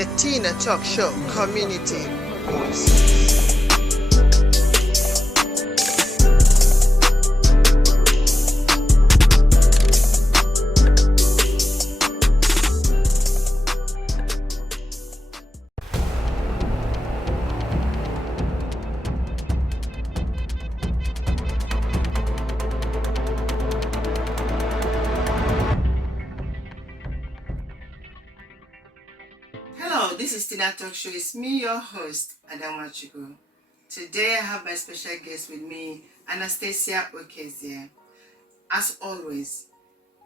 the Tina Talk Show Community Voice. Hello, this is Tina Talk Show. It's me, your host, Nwachukwu. Today I have my special guest with me, Anastacia Okeze. As always,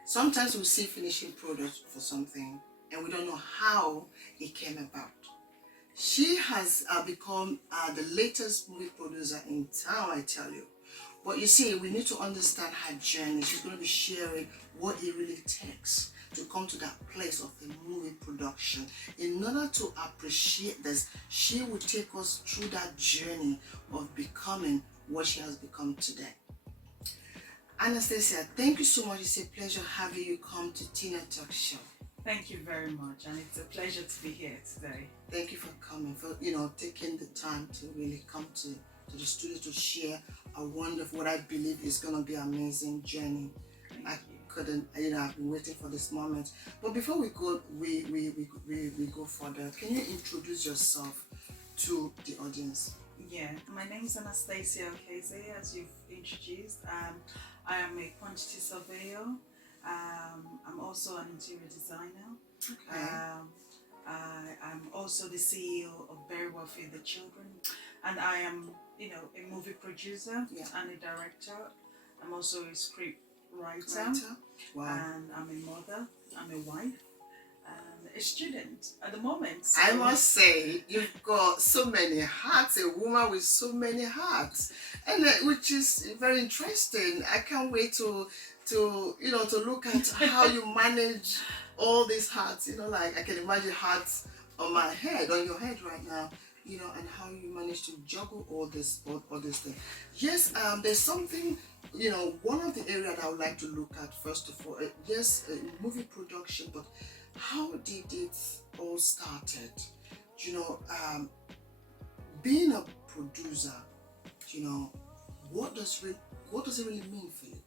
sometimes we see finishing products for something and we don't know how it came about. She has become the latest movie producer in town, I tell you. But you see, we need to understand her journey. She's going to be sharing what it really takes to come to that place of the movie production. In order to appreciate this, she will take us through that journey of becoming what she has become today. Anastacia, thank you so much. It's a pleasure having you come to Tina Talk Show. Thank you very much, and it's a pleasure to be here today. Thank you for coming, for taking the time to really come to the studio to share a wonderful, what I believe is going to be an amazing journey. I've been waiting for this moment. But before we go, we go further. Can you introduce yourself to the audience? Yeah, my name is Anastacia Okeze, as you've introduced. I am a quantity surveyor. I'm also an interior designer. Okay. I'm also the CEO of Very Well Feed the Children, and I am, a movie producer and a director. I'm also a script writer. Wow. And I'm a mother. I'm a wife. And a student at the moment. So I must say, you've got so many hats, a woman with so many hats, and which is very interesting. I can't wait to look at how you manage all these hats. Like I can imagine hats on my head, on your head right now, and how you manage to juggle all this things. Yes, there's something, one of the areas I would like to look at first of all, yes, movie production, but how did it all started? Being a producer, what does it really mean for you?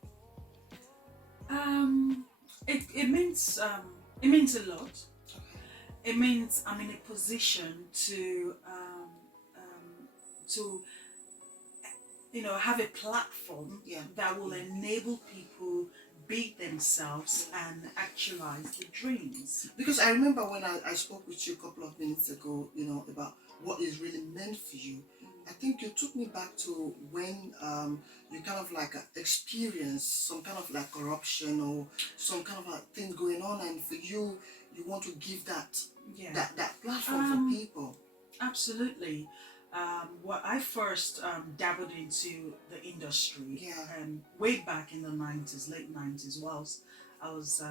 It means a lot. Okay. It means I'm in a position to have a platform that will enable people be themselves and actualize their dreams. Because I remember when I spoke with you a couple of minutes ago, about what is really meant for you. I think you took me back to when you kind of like experienced some kind of like corruption or some kind of thing going on, and for you want to give that platform for people. Absolutely. I first dabbled into the industry way back in the 90s, late 90s, whilst I was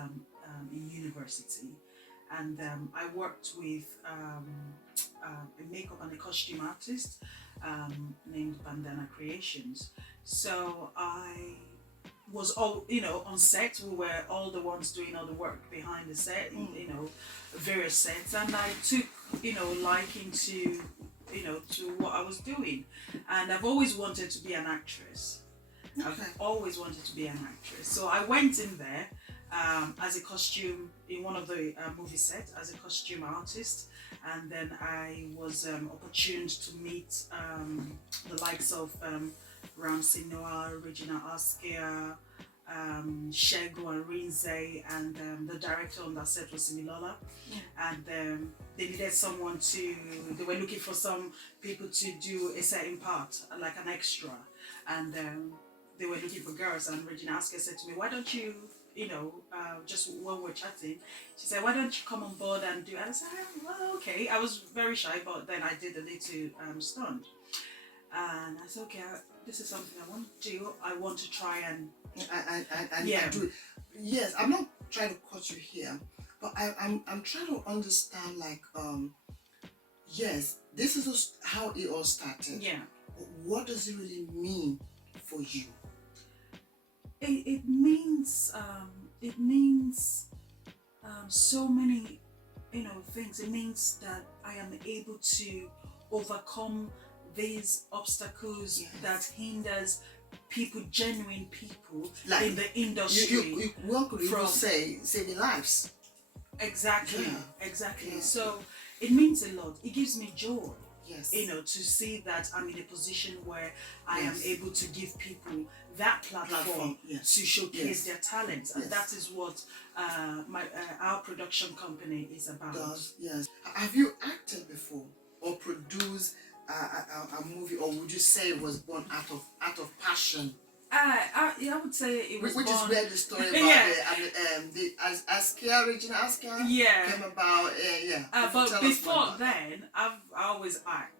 in university. And I worked with a makeup and a costume artist named Bandana Creations. So I was all, on set. We were all the ones doing all the work behind the set, various sets. And I took, liking to to what I was doing. And I've always wanted to be an actress. Okay. I've always wanted to be an actress. So I went in there as a costume, in one of the movie sets, as a costume artist. And then I was opportuned to meet the likes of Ramsey Noah, Regina Askia, Shego and Rinze, and the director on that set was Similola. And they needed someone they were looking for some people to do a certain part, like an extra. And they were looking for girls, and Regina Askia said to me, why don't you, just when we're chatting, she said, why don't you come on board and do it? And I said, well, okay. I was very shy, but then I did a little stunt. And I said, okay, this is something I want to do. I want to try and do it. Yes, I'm not trying to cut you here, but I'm trying to understand, like, yes, this is how it all started. Yeah. But what does it really mean for you? It means so many things. It means that I am able to overcome these obstacles that hinders people, genuine people like, in the industry. One could even say saving lives. Exactly, Yeah. exactly. Yeah. So it means a lot. It gives me joy. Yes. To see that I'm in a position where I am able to give people that platform to showcase their talents, and that is what our production company is about. Yes. Have you acted before or produced a movie, or would you say it was born out of passion? I would say it was Which born... is where the story about the Askia region came about. But before then, I always act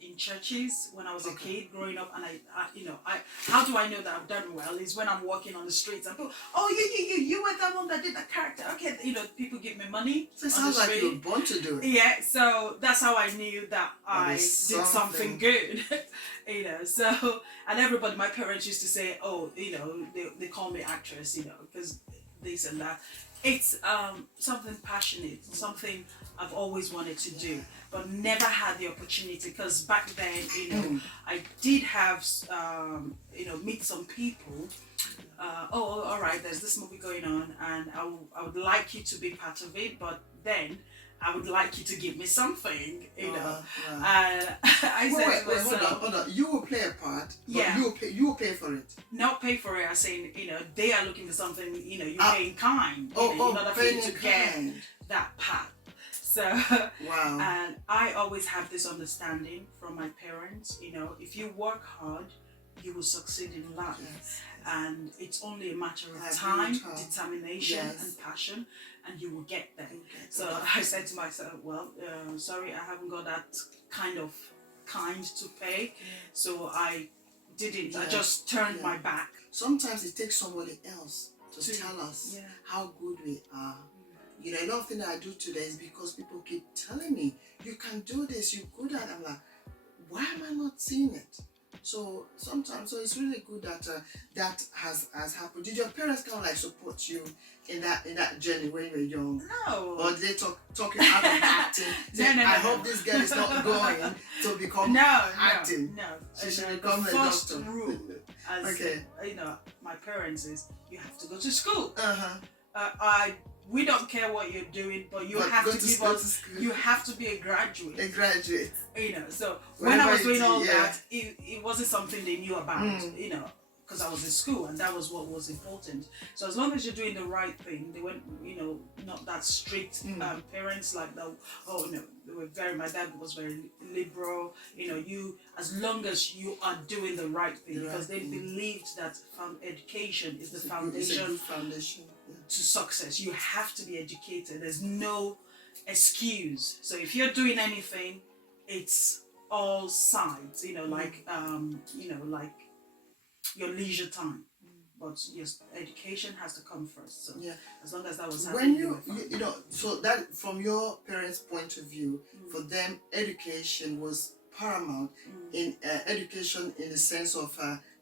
in churches when I was a kid growing up, and I how do I know that I've done well is when I'm walking on the streets and people, oh, you were the one that did that character. Okay, people give me money. So it sounds like you were born to do it. Yeah, so that's how I knew that I did something good. So, and everybody, my parents used to say, oh, they call me actress, because this and that. It's something passionate, something I've always wanted to do, but never had the opportunity, because back then, I did have, meet some people. All right, there's this movie going on, and I would like you to be part of it, but then I would like you to give me something, I said, wait, hold on. You will play a part, but you will pay for it. Not pay for it, I saying, they are looking for something, you pay in kind, in order for you to get that part. So, and I always have this understanding from my parents, if you work hard, you will succeed in life. Yes. And it's only a matter of time, determination, and passion, and you will get there. So I said to myself, well, sorry, I haven't got that kind to pay. So I didn't. I just turned my back. Sometimes it takes somebody else to tell us how good we are. A lot of things I do today is because people keep telling me, you can do this, you're good at it. I'm like, why am I not seeing it? So sometimes, it's really good that that has happened. Did your parents kind of like support you in that journey when you were young? No. Or did they talking out of acting? No. I hope this girl is not going to become acting. No. She should become a first doctor. rule, as my parents, is you have to go to school. We don't care what you're doing, but you have to give us. You have to be a graduate. A graduate. So when I was doing all that, it wasn't something they knew about. Because I was in school, and that was what was important. So as long as you're doing the right thing, they weren't, not that strict parents like that. Oh no, they were my dad was very liberal. As long as you are doing the right thing, because they believed that education is the foundation. To success. You have to be educated. There's no excuse. So if you're doing anything, it's all sides, like your leisure time. But yes, education has to come first. So as long as that was happening, when so that from your parents' point of view, for them education was paramount. In education in the sense of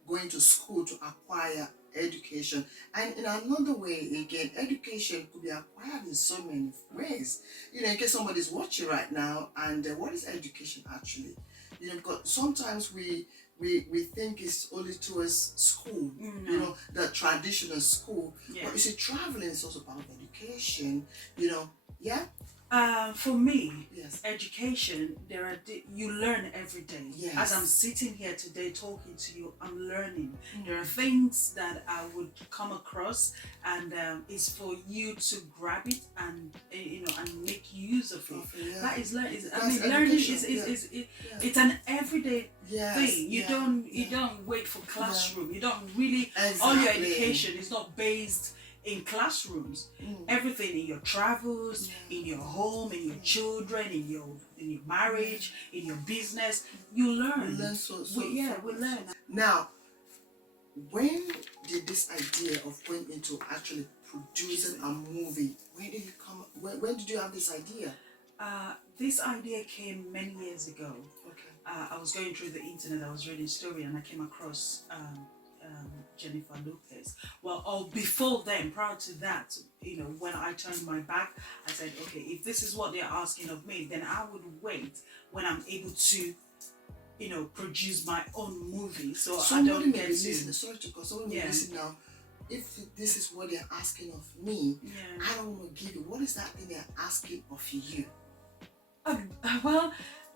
going to school to acquire education, and in another way again, education could be acquired in so many ways. In case somebody's watching right now, and what is education actually? Because sometimes we think it's only towards school, the traditional school. But you see, traveling is also part of education. For me, education, you learn every day. As I'm sitting here today talking to you, I'm learning. There are things that I would come across, and it's for you to grab it and and make use of it. That is learning. Learning is it's an everyday thing. You don't wait for classroom. You don't really. All your education is not based in classrooms. Everything in your travels, in your home, in your children, in your marriage, in your business, you learn. We learn. Now, when did this idea of going into actually producing a movie, when did it come? When did you have this idea? This idea came many years ago. I was going through the internet, I was reading a story, and I came across Jennifer Lopez. Well, or before then, prior to that, you know, when I turned my back, I said, okay, if this is what they're asking of me, then I would wait when I'm able to, you know, produce my own movie. So I don't get to. Sorry to call. Someone may listen now. If this is what they're asking of me, I don't want to give you. What is that thing they're asking of you? Well,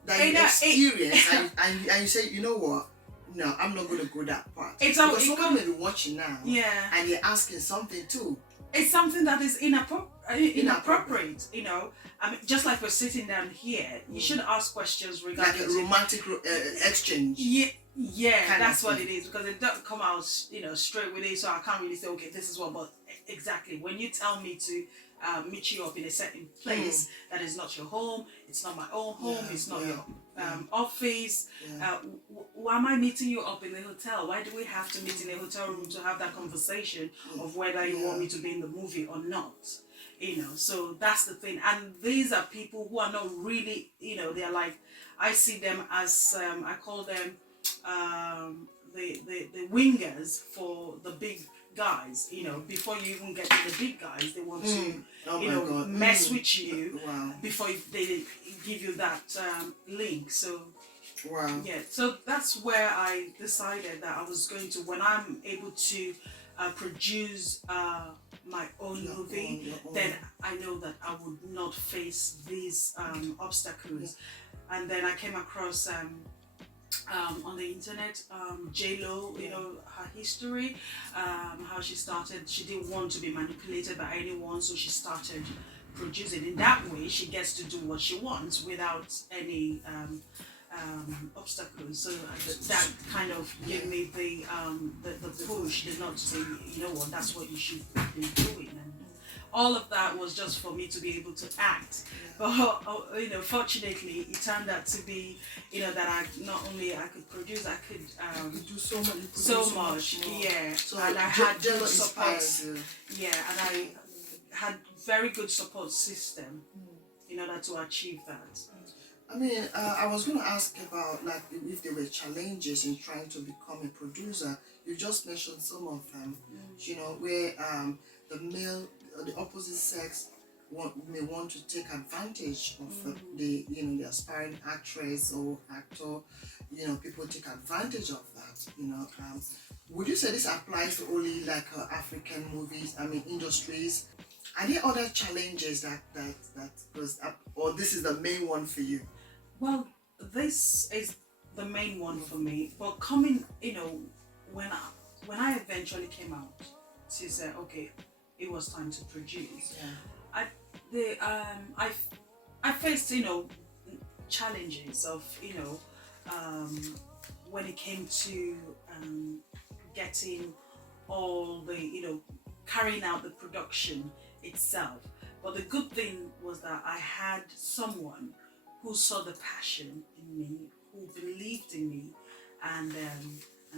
that you experience and you say, you know what? No, I'm not going to go that part. Because someone may be watching now, and they're asking something too. It's something that is inappropriate, you know. I mean, just like we're sitting down here, you should ask questions regarding like a romantic exchange. Yeah, that's what it is, because it doesn't come out, you know, straight with it. So I can't really say, okay, this is what. But exactly when you tell me to meet you up in a certain place that is not your home, it's not my own home, it's not your office. Why am I meeting you up in the hotel? Why do we have to meet in a hotel room to have that conversation of whether you want me to be in the movie or not? You know, so that's the thing. And these are people who are not really, you know, they're like, I see them as I call them the wingers for the big guys. You know, before you even get to the big guys, they want to mess with you before they give you that link. So so that's where I decided that I was going to, when I'm able to produce my own movie, then I know that I would not face these obstacles. And then I came across on the internet, J-Lo, you know, her history, how she started. She didn't want to be manipulated by anyone, so she started producing. In that way, she gets to do what she wants without any obstacles. So that kind of gave me the push, the nudge to say, you know what, that's what you should be doing. And all of that was just for me to be able to act. But you know, fortunately, it turned out to be, you know, that I not only I could produce, I could do so much. So much. So and I had good support. And I had very good support system in order to achieve that. I mean, I was going to ask about, like, if there were challenges in trying to become a producer. You just mentioned some of them, you know, where the male, the opposite sex may want to take advantage of the aspiring actress or actor. You know, people take advantage of that. You know, would you say this applies to only like African movies? I mean, industries. Are there other challenges that goes up, or this is the main one for you? Well, this is the main one for me. But coming, you know, when I eventually came out to say, okay, it was time to produce. I faced, you know, challenges of, you know, when it came to getting all the, you know, carrying out the production itself. But the good thing was that I had someone who saw the passion in me, who believed in me, and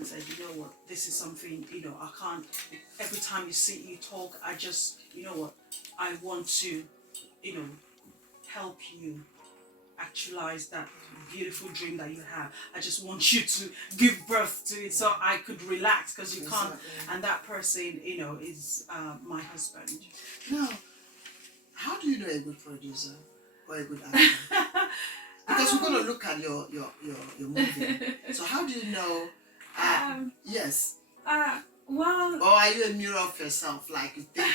said, you know what, this is something, you know, I can't, every time you talk, I just, you know what, I want to, you know, help you actualize that beautiful dream that you have. I just want you to give birth to it so I could relax, because you can't. And that person, you know, is my husband. Now, how do you know a good producer or a good actor? Because we're going to look at your movie. So how do you know? Yes. Well. Or are you a mirror of yourself? Like you think,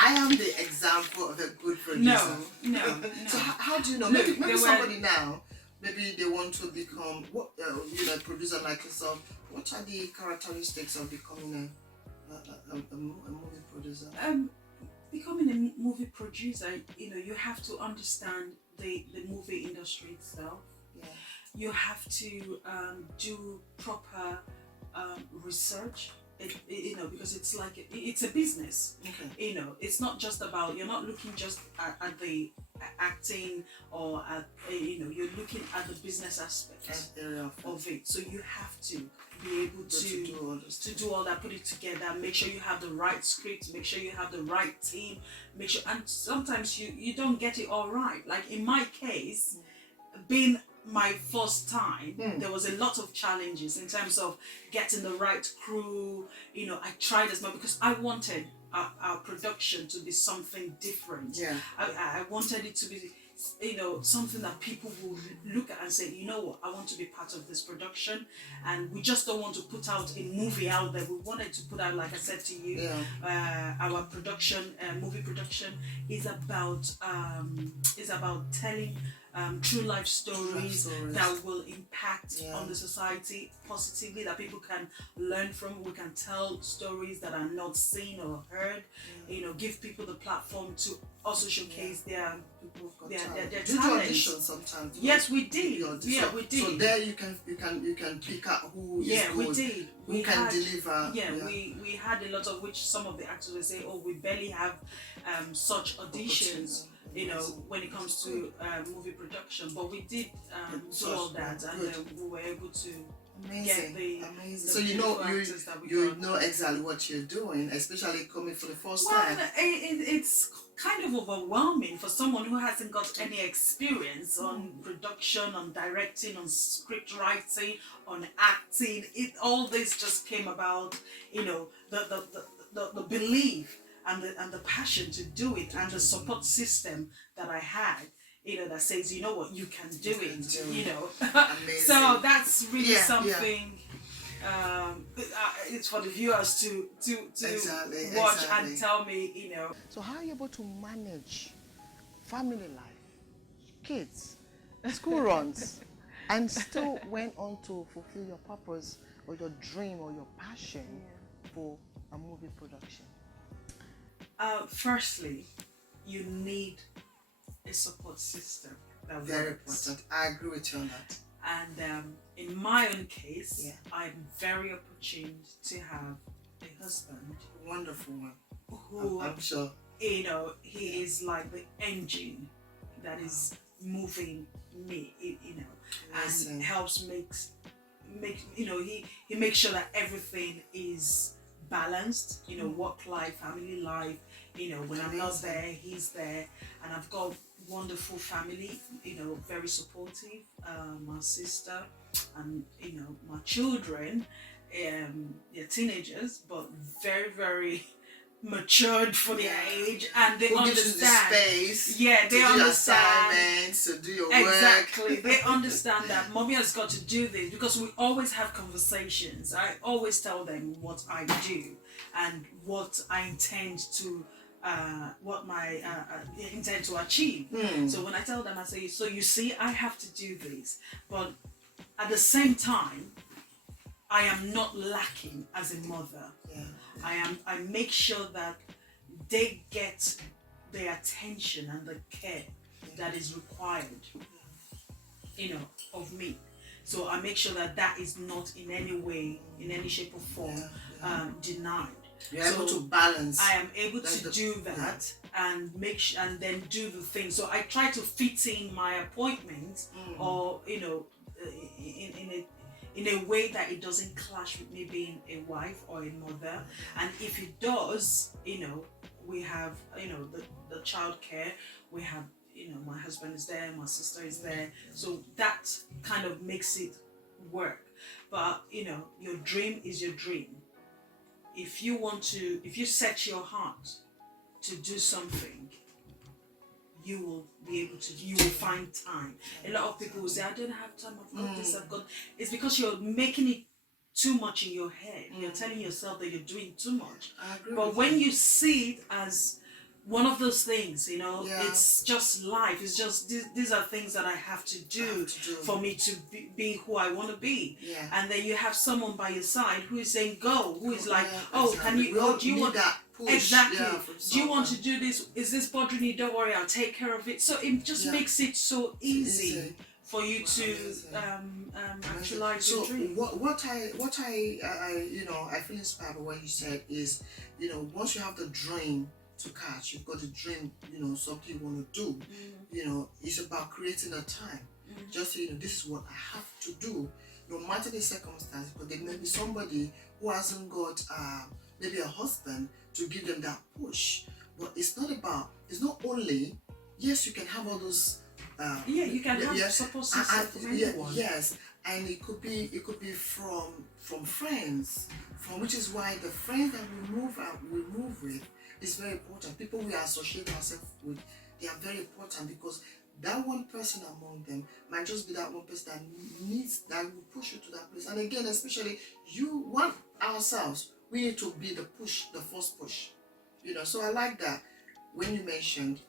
I am the example of a good producer. No. So how do you know? Maybe somebody now, maybe they want to become a producer like yourself. What are the characteristics of becoming a movie producer? Becoming a movie producer, you know, you have to understand the movie industry itself. You have to do proper research. You know, because it's like it's a business. You know, it's not just about, you're not looking just at the acting or at, you know, you're looking at the business aspect of it. So you have to be able to do all that, put it together, make sure you have the right script, make sure you have the right team, and sometimes you don't get it all right. Like in my case, being my first time, there was a lot of challenges in terms of getting the right crew. You know, I tried as much because I wanted our production to be something different. Yeah. I wanted it to be, you know, something that people will look at and say, you know what, I want to be part of this production. And we just don't want to put out a movie out there. We wanted to put out, like I said to you, our production, movie production is about telling true life stories that will impact on the society positively, that people can learn from. We can tell stories that are not seen or heard, you know, give people the platform to also showcase their Did you talent. audition sometimes? Yes, we did. Yeah, we did. So there you can pick out who is good, we did. who can deliver. We had a lot of which some of the actors would say, oh, we barely have such auditions, you know, when it comes to movie production. But we did do all that, and then we were able to get the So you know exactly what you're doing, especially coming for the first time. It's kind of overwhelming for someone who hasn't got any experience on production, on directing, on script writing, on acting. All this just came about, you know, the belief and the passion to do it, and the support system that I had, you know, that says, you know what, you can do it, you know. So that's really something. It's for the viewers to watch and tell me, you know. So how are you able to manage family life, kids, school runs, and still went on to fulfill your purpose or your dream or your passion for a movie production? Firstly, you need a support system that Very works. important. I agree with you on that. And in my own case, I'm very opportune to have a husband. Wonderful one. Who, I'm sure. You know, he is like the engine that is moving me, you know, and helps make you know, he makes sure that everything is balanced, you know, work life, family life, you know, when I'm not there, he's there. And I've got wonderful family, you know, very supportive, my sister and, you know, my children, they're teenagers, but very, very matured for their age, and they understand. The space they understand. Assignments, to do your Exactly. work. They understand that mommy has got to do this, because we always have conversations. I always tell them what I do and what I intend to what my intend to achieve. So when I tell them, I say, so you see, I have to do this, but at the same time, I am not lacking as a mother. I make sure that they get the attention and the care that is required, you know, of me. So I make sure that that is not in any way, in any shape or form, denied. You're able to balance. I am able to do that and and then do the thing. So I try to fit in my appointments, or, you know, in a way that it doesn't clash with me being a wife or a mother. And if it does, you know, we have, you know, the child care, we have, you know, my husband is there, my sister is there. So that kind of makes it work. But, you know, your dream is your dream. If you set your heart to do something, you will be able to, you will find time. A lot of people will say, I don't have time, I've got this, I've got... It's because you're making it too much in your head. You're telling yourself that you're doing too much. But when you see it as one of those things, you know, it's just life. It's just, these are things that I have to do for me to be who I want to be. And then you have someone by your side who is saying, go, who is like, oh, can you, oh, do you want that? Push, exactly. Do you want to do this? Is this bothering you? Don't worry, I'll take care of it. So it just makes it so easy for you to actualize your dream. What I you know, I feel inspired by what you said is, you know, once you have the dream to catch, you've got a dream, you know, something you want to do. You know, it's about creating a time. Just so you know, this is what I have to do, no matter the circumstance. But there may be somebody who hasn't got maybe a husband to give them that push. But it's not only, yes, you can have all those Yeah, you can have yeah, support system from anyone. yes, and it could be from friends, from which is why the friends that we move with is very important. People we associate ourselves with, they are very important because that one person among them might just be that one person that will push you to that place. And again, especially ourselves, we need to be the first push. So I like that when you mentioned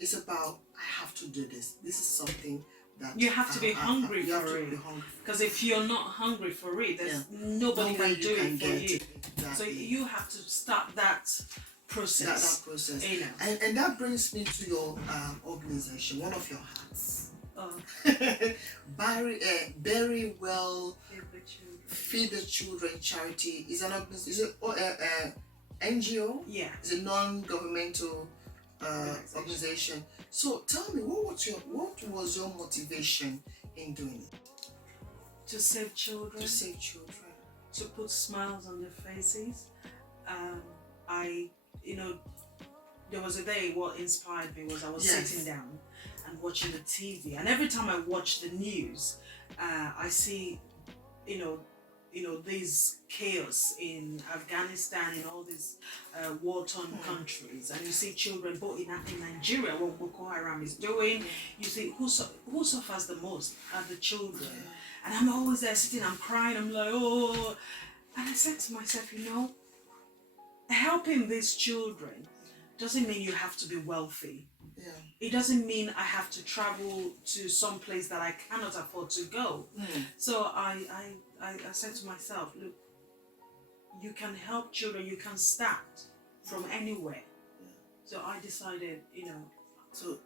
it's about I have to do this. This is something that You have to be hungry you have for to it. be hungry. Because if you're not hungry for it, there's nobody No way can do you can it for get you. it. So Exactly. you have to start that process. That process. You know. And that brings me to your organization, one of your hats. Oh, Very well Feed the children. Feed the Children charity is an organization. Is it NGO? Yeah. It's a non-governmental organization. So tell me, what was your motivation in doing it? To save children. To save children. To put smiles on their faces. There was a day what inspired me was I was sitting down and watching the TV, and every time I watch the news, I see, this chaos in Afghanistan, in all these war-torn countries, and you see children both in Nigeria, what Boko Haram is doing. You see who suffers the most are the children, and I'm always there sitting, I'm crying, I'm like, oh, and I said to myself, helping these children doesn't mean you have to be wealthy. Yeah. It doesn't mean I have to travel to some place that I cannot afford to go. So I said to myself, look, you can help children, you can start from anywhere. So I decided, to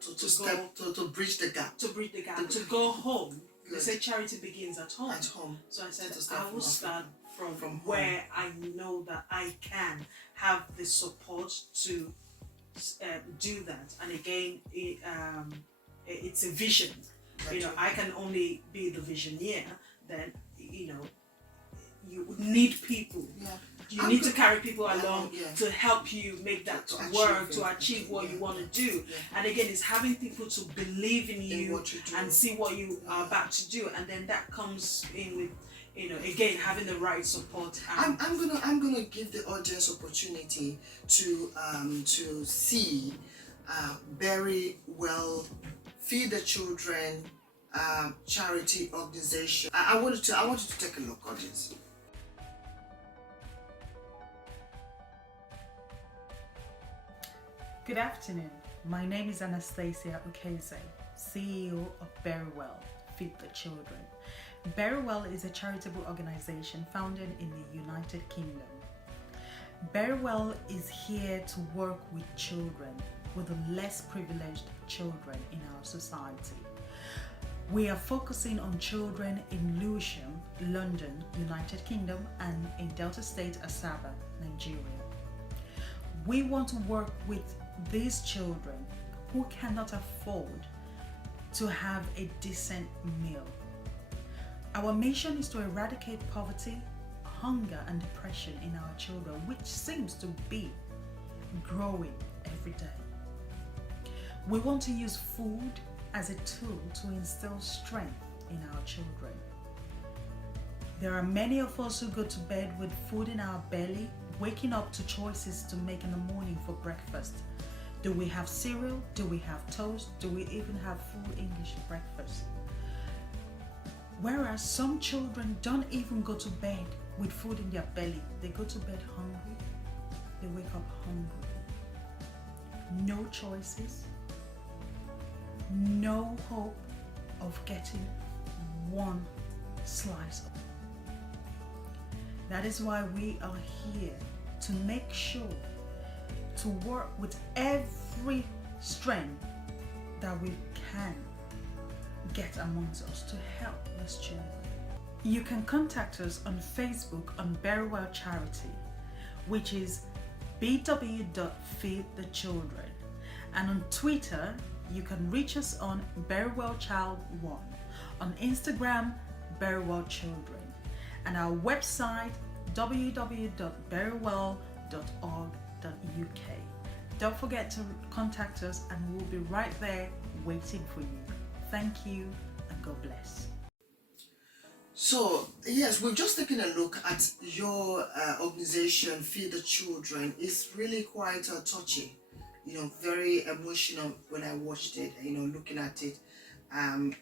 bridge the gap. To bridge the gap, to go home. They Good. say charity begins at home. At home. So I said, To I will start from home. where I know that I can have the support to do that. And again, it's a vision. I can only be the visioneer. Then you need people. Yeah. You need to carry people along yeah. to help you make that To achieve work, it. to achieve what you want to do. Yeah. And again, it's having people to believe in you what you do. and see what you are about to do. And then that comes in with, again, having the right support. I'm gonna give the audience opportunity to see very well Feed the Children charity organization. I want you to take a look, audience. Good afternoon. My name is Anastacia Okeze, CEO of Berrywell, Feed the Children. Berrywell is a charitable organization founded in the United Kingdom. Berrywell is here to work with children, with the less privileged children in our society. We are focusing on children in Lewisham, London, United Kingdom, and in Delta State, Asaba, Nigeria. We want to work with these children who cannot afford to have a decent meal. Our mission is to eradicate poverty, hunger, and depression in our children, which seems to be growing every day. We want to use food as a tool to instill strength in our children. There are many of us who go to bed with food in our belly, waking up to choices to make in the morning for breakfast. Do we have cereal? Do we have toast? Do we even have full English breakfast? Whereas some children don't even go to bed with food in their belly. They go to bed hungry. They wake up hungry. No choices. No hope of getting one slice of it. That is why we are here to make sure to work with every strength that we can get amongst us to help these children. You can contact us on Facebook on Berrywell Charity, which is bw.feedthechildren, and on Twitter you can reach us on berrywellchild1, on Instagram Berrywell Children, and our website www.berrywell.org.uk. Don't forget to contact us and we'll be right there waiting for you. Thank you and God bless. So, yes, we've just taken a look at your organization, Feed the Children. It's really quite touchy, very emotional when I watched it, looking at it. And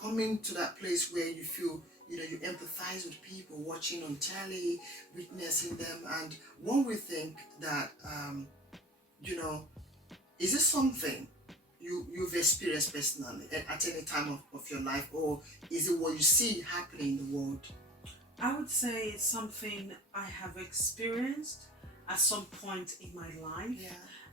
coming to that place where you feel, you empathize with people watching on telly, witnessing them. And one would think that, is this something you've experienced personally at any time of your life, or is it what you see happening in the world? I would say it's something I have experienced at some point in my life,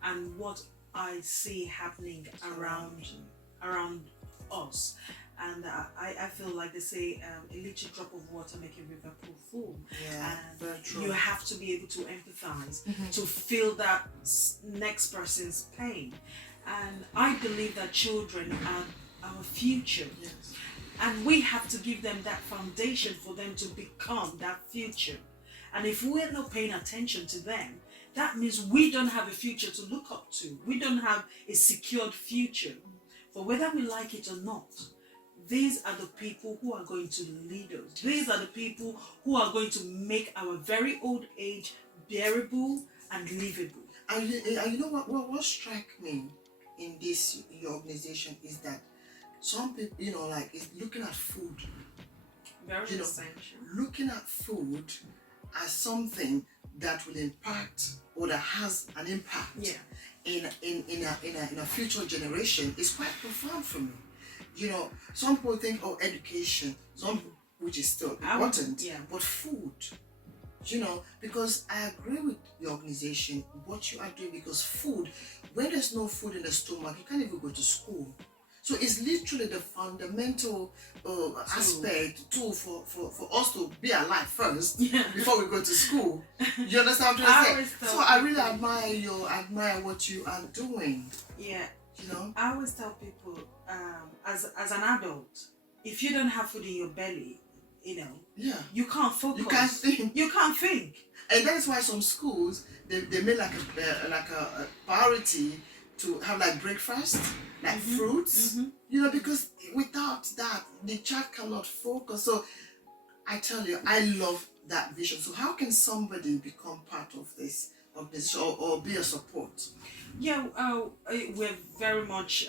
and what I see happening around us. And I feel like they say a little drop of water make a river pool full. Yeah, and very true. You have to be able to empathize, to feel that next person's pain. And I believe that children are our future. Yes. And we have to give them that foundation for them to become that future. And if we're not paying attention to them, that means we don't have a future to look up to. We don't have a secured future. For whether we like it or not, these are the people who are going to lead us. These are the people who are going to make our very old age bearable and livable. And you know what struck me in your organization is that some people, like, is looking at food. Very essential. Looking at food as something that will impact, or that has an impact in a future generation is quite profound for me. Some people think, education, which is still important, but food, because I agree with the organization, what you are doing, because food, when there's no food in the stomach, you can't even go to school. So it's literally the fundamental aspect tool for us to be alive first before we go to school. You understand what I'm trying to say? So I really admire what you are doing. Yeah. I always tell people, as an adult, if you don't have food in your belly, you can't focus. You can't think. And that is why some schools they made like a priority to have like breakfast, like fruits, because without that the child cannot focus. So I tell you, I love that vision. So how can somebody become part of this or be a support? Yeah, we're very much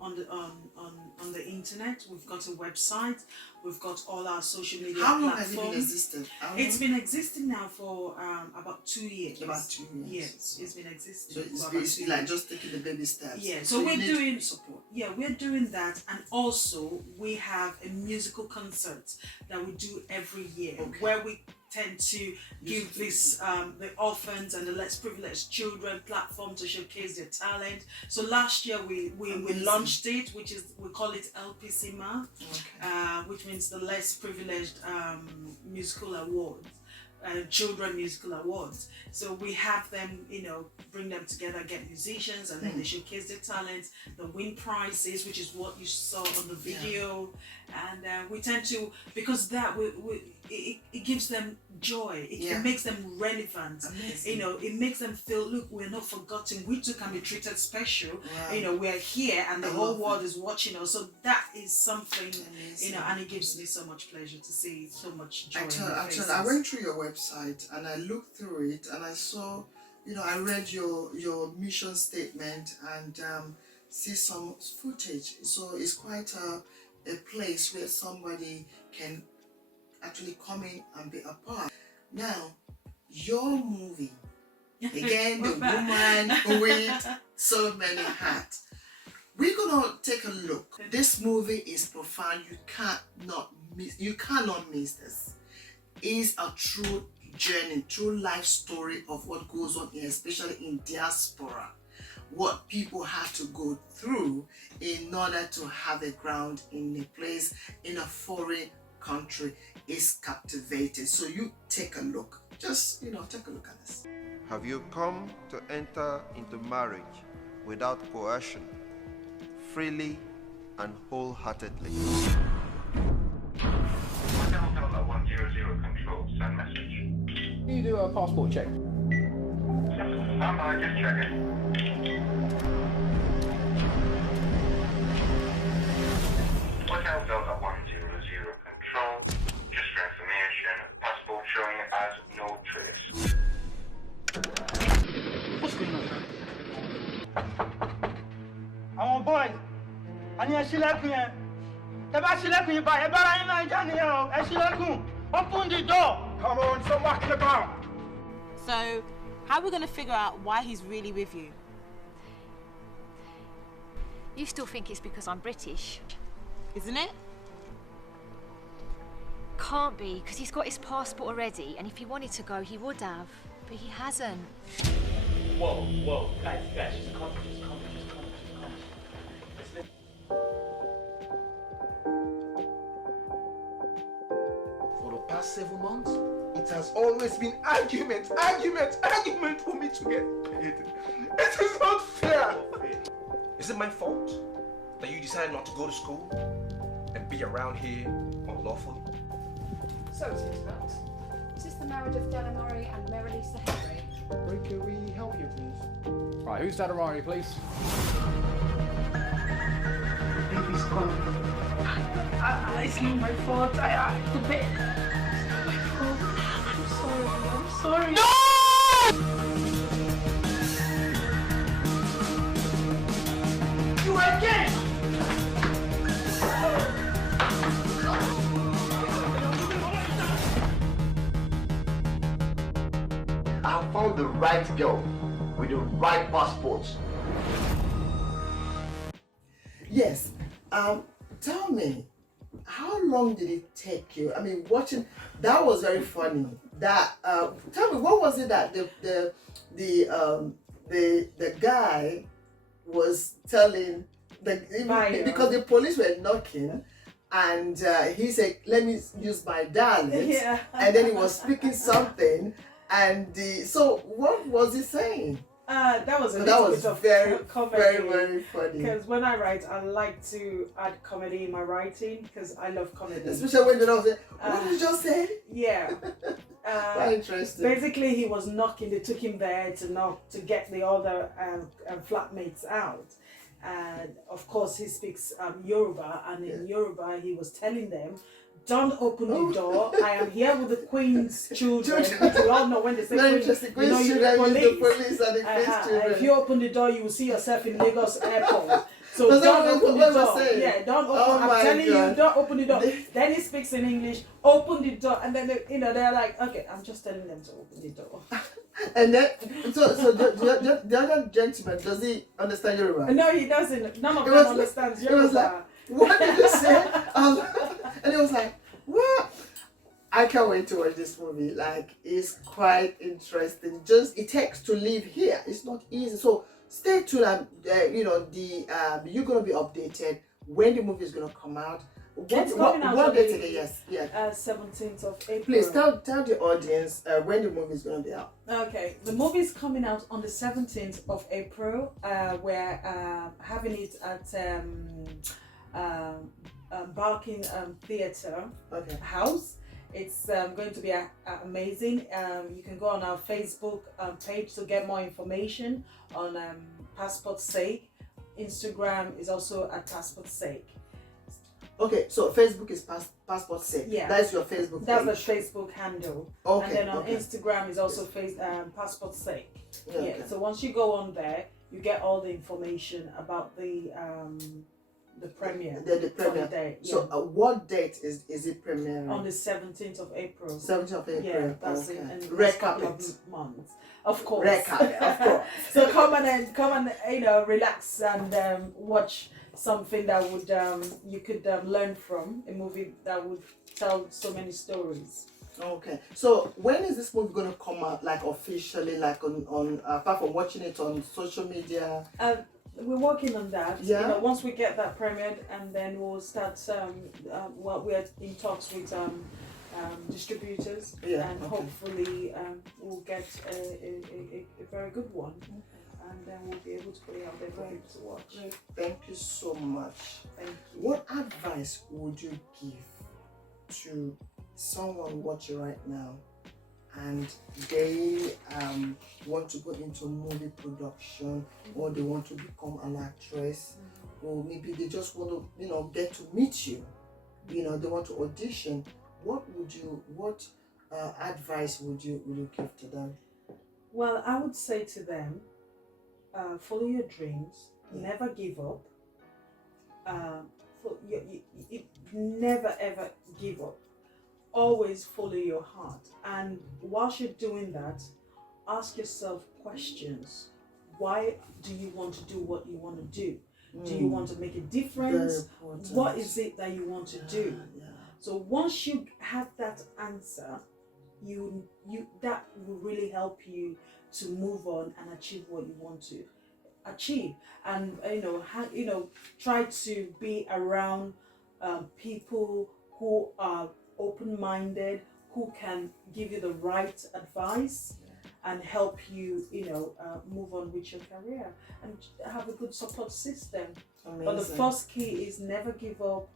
on the internet. We've got a website. We've got all our social media How long platforms. has it been existing? It's been existing now for about 2 years. About 2 years. Yes, it's been existing. So it's basically like just taking the baby steps. Yeah, so we're doing support. Yeah, we're doing that, and also we have a musical concert that we do every year, where we tend to give this the orphans and the less privileged children platform to showcase their talent. So last year we launched it, we call it LPCMA, which means the less privileged musical awards. Children musical awards. So we have them, bring them together, get musicians, and then they showcase their talents, they win prizes, which is what you saw on the video. And we tend to, because that it gives them joy. It makes them relevant. Amazing. It makes them feel, look, we're not forgotten. We too can be treated special. We're here, and the whole world is watching us. So that is something, and it gives me so much pleasure to see so much joy. I went through your website and I looked through it and I saw, I read your mission statement and see some footage. So it's quite a place where somebody can actually come in and be a part. Now, your movie, again, the woman with so many hats. We're gonna take a look. This movie is profound. You cannot miss this. It's a true journey, true life story of what goes on here, especially in diaspora. What people have to go through in order to have a ground in a place, in a foreign country, is captivating. So you take a look. Just, take a look at this. Have you come to enter into marriage without coercion, freely and wholeheartedly? Hotel 100 control, send message. Can you do a passport check? Just checking. ṣílẹ̀kùn yẹn. Tẹ́ bá ṣílẹ̀kùn yìí báyìí, ẹ bára yín náà jà nìyẹn o. Ẹ ṣílẹ̀kùn. Open the door. Come on, stop walking about. So, how are we going to figure out why he's really with you? You still think it's because I'm British? Isn't it? Can't be, because he's got his passport already, and if he wanted to go, he would have. But he hasn't. Whoa, guys, just calm. For the past 7 months, it has always been argument for me to get paid. It is not fair. Is it my fault that you decided not to go to school and be around here unlawfully? So it is not. Is this the marriage of Delamori and Merylisa Henry? Where can we help you, please? Right, who's that Arari, please? Baby's gone. It's not my fault. I have to pay. It's not my fault. I'm sorry. No! You again! I have found the right girl with the right passport. Yes. Tell me, how long did it take you? I mean, watching that was very funny. That tell me, what was it that the guy was telling because the police were knocking, and he said, "Let me use my dialect," Yeah. and then he was speaking something, and so what was he saying? That was very comedy. very funny. Because when I write, I like to add comedy in my writing because I love comedy. Especially when they say, "What did you just say?" Yeah. Very interesting. Basically, he was knocking. They took him there to get the other flatmates out. And of course, he speaks Yoruba, and in Yoruba, he was telling them, "Don't open the door. I am here with the Queen's children." Which we all know when they say Queen, the police and the Queen's children. If you open the door, you will see yourself in Lagos Airport. So don't open the door. Yeah, don't open. I'm telling you, don't open the door. Then he speaks in English. Open the door, and then they're like, "Okay, I'm just telling them to open the door." And then, so the other gentleman, does he understand Yoruba? No, he doesn't. None of them understands Yoruba. It was like, "What did you say?" And it was like, "What?" I can't wait to watch this movie. Like, it's quite interesting. Just it takes to live here. It's not easy. So stay tuned. You're gonna be updated when the movie is gonna come out. What date again? Yes, yeah. 17th of April. Please tell the audience when the movie is gonna be out. Okay, the movie is coming out on the 17th of April. We're having it at Barking Theatre House. It's going to be amazing. You can go on our Facebook page to get more information on Passport Sake. Instagram is also at Passport Sake. Okay, so Facebook is Passport Sake. Yeah, that's your Facebook page. That's the Facebook handle. Okay, and then on Instagram is also Passport Sake. Yeah. Okay. So once you go on there, you get all the information about the premiere. The premiere. Day, yeah. So what date is it premiering? On the 17th of April. 17th of April. Yeah, that's okay. in Red couple carpet. of months. Of course. Red carpet, of course. So come and relax and watch something that would you could learn from, a movie that would tell so many stories. Okay, so when is this movie going to come out, like officially, like on apart from watching it on social media? We're working on that. Yeah. Once we get that premiered, and then we'll start. We're in talks with distributors, and hopefully we'll get a very good one. And then we'll be able to put it out there for people to watch. Thank you so much. Thank you. What advice would you give to someone watching right now and they want to go into movie production, or they want to become an actress, or maybe they just want to get to meet you, they want to audition? What advice would you give to them? Well, I would say to them, follow your dreams, never give up, never ever give up. Always follow your heart, and whilst you're doing that, ask yourself questions. Why do you want to do what you want to do? Do you want to make a difference? What is it that you want to do? So once you have that answer, you that will really help you to move on and achieve what you want to achieve. And try to be around people who are open-minded, who can give you the right advice and help you, move on with your career, and have a good support system. Amazing. But the first key is never give up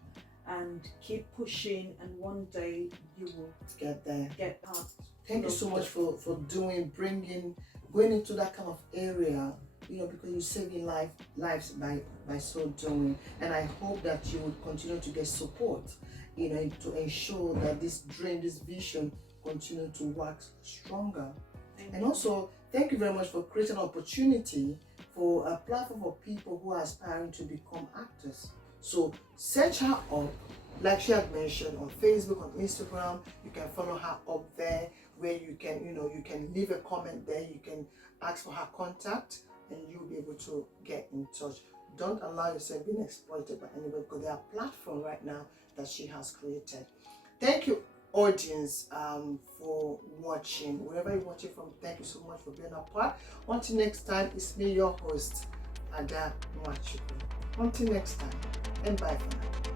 and keep pushing, and one day you will get there. Thank you so much for going into that kind of area, because you're saving lives by so doing. And I hope that you will continue to get support, to ensure that this dream, this vision continue to work stronger. And also, thank you very much for creating an opportunity for a platform for people who are aspiring to become actors. So search her up, like she had mentioned, on Facebook, on Instagram. You can follow her up there, where you can, you can leave a comment there. You can ask for her contact, and you'll be able to get in touch. Don't allow yourself being exploited by anybody, because there are platforms right now that she has created. Thank you, audience, for watching. Wherever you're watching from, thank you so much for being a part. Until next time, it's me, your host, Ada Nwachukwu. Until next time, and bye for now.